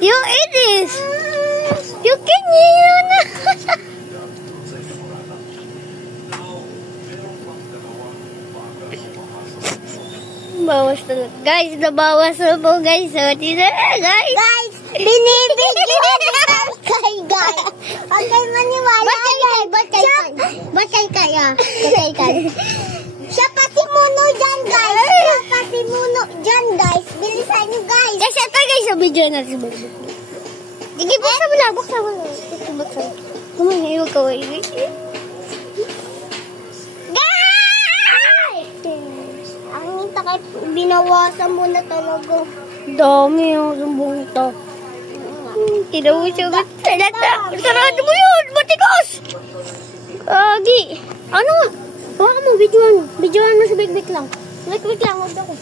You eat this. You can yun. Bawas talaga. Guys, nabawas na po guys. So, dito na guys. Guys, binibigyan kay guys. Huwag kayo maniwala. Ba't kay? Siya pa si Muno dyan guys. Bilisan nyo guys. Guys, ito guys, sa video natin. Sige, buksan mo na. Kumana, iwag ka guys. Ang takay, binawasan mo na talaga. Dami yung sumbong ito. Tidak mo siya. Sarado mo yun. Matikas. Agi. Ano? Baka mo, videoan mo. Videoan mo sa big lang. Wait lang. Huwag ako.